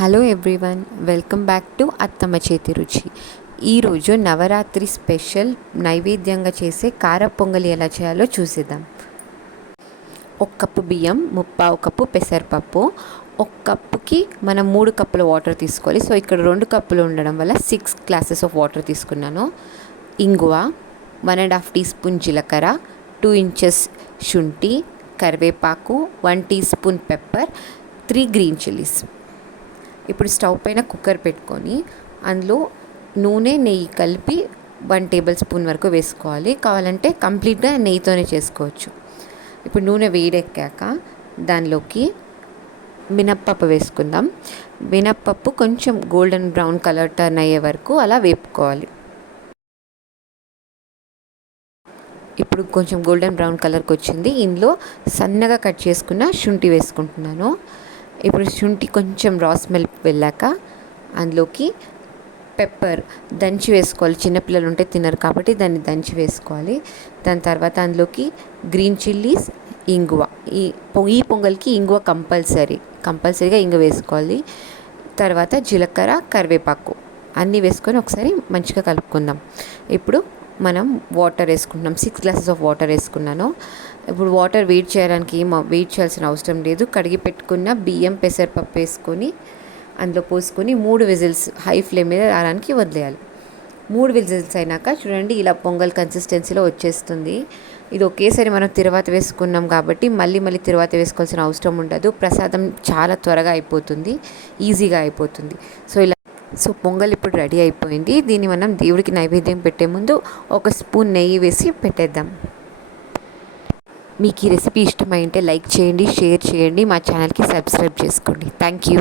Hello everyone, welcome back to అత్తమ్మ చేతి రుచి. ఈరోజు నవరాత్రి స్పెషల్ నైవేద్యంగా చేసే కార పొంగలి ఎలా చేయాలో చూసేద్దాం. 1 కప్పు బియ్యం, 3/4 కప్పు పెసరపప్పు. 1 కప్పుకి మనం 3 కప్పుల వాటర్ తీసుకోవాలి. సో ఇక్కడ 2 కప్పులు ఉండడం వల్ల 6 గ్లాసెస్ ఆఫ్ వాటర్ తీసుకున్నాను. ఇంగువ, 1.5 టీ స్పూన్ జీలకర్ర, 2 ఇంచెస్ శుంఠి, కరివేపాకు, 1 teaspoon pepper, 3 green chillies. ఇప్పుడు స్టవ్ పైన కుక్కర్ పెట్టుకొని అందులో నూనె, నెయ్యి కలిపి 1 టేబుల్ స్పూన్ వరకు వేసుకోవాలి. కావాలంటే కంప్లీట్గా నెయ్యితోనే చేసుకోవచ్చు. ఇప్పుడు నూనె వేడెక్కాక దానిలోకి మినప్పప్పు వేసుకుందాం. మినప్పప్పు కొంచెం గోల్డెన్ బ్రౌన్ కలర్ టర్న్ అయ్యే వరకు అలా వేపుకోవాలి. ఇప్పుడు కొంచెం గోల్డెన్ బ్రౌన్ కలర్కి వచ్చింది. ఇందులో సన్నగా కట్ చేసుకున్న శుంఠి వేసుకుంటున్నాను. ఇప్పుడు శుంఠి కొంచెం రా స్మెల్ వెళ్ళాక అందులోకి పెప్పర్ దంచి వేసుకోవాలి. చిన్నపిల్లలు ఉంటే తినరు కాబట్టి దాన్ని దంచి వేసుకోవాలి. దాని తర్వాత అందులోకి గ్రీన్ చిల్లీస్, ఇంగువ. ఈ పొంగల్కి ఇంగువ కంపల్సరీగా ఇంగువ వేసుకోవాలి. తర్వాత జీలకర్ర, కరివేపాకు అన్నీ వేసుకొని ఒకసారి మంచిగా కలుపుకుందాం. ఇప్పుడు మనం వాటర్ వేసుకుంటున్నాం. 6 గ్లాసెస్ ఆఫ్ వాటర్ వేసుకున్నాను. ఇప్పుడు వాటర్ వెయిట్ చేయడానికి వెయిట్ చేయాల్సిన అవసరం లేదు. కడిగి పెట్టుకున్న బియ్యం, పెసరపప్పు వేసుకొని అందులో పోసుకొని 3 విజిల్స్ హై ఫ్లేమ్ మీద రావడానికి వదిలేయాలి. 3 విజిల్స్ అయినాక చూడండి, ఇలా పొంగల్ కన్సిస్టెన్సీలో వచ్చేస్తుంది. ఇది ఒకేసారి మనం తిరువాత వేసుకున్నాం కాబట్టి మళ్ళీ తిరువాత వేసుకోవాల్సిన అవసరం ఉండదు. ప్రసాదం చాలా త్వరగా అయిపోతుంది, ఈజీగా అయిపోతుంది. సో పొంగల్ ఇప్పుడు రెడీ అయిపోయింది. దీన్ని మనం దేవుడికి నైవేద్యం పెట్టే ముందు 1 స్పూన్ నెయ్యి వేసి పెట్టేద్దాం. మీకు ఈ రెసిపీ ఇష్టమైంటే లైక్ చేయండి, షేర్ చేయండి, మా ఛానల్కి సబ్స్క్రైబ్ చేసుకోండి. Thank you.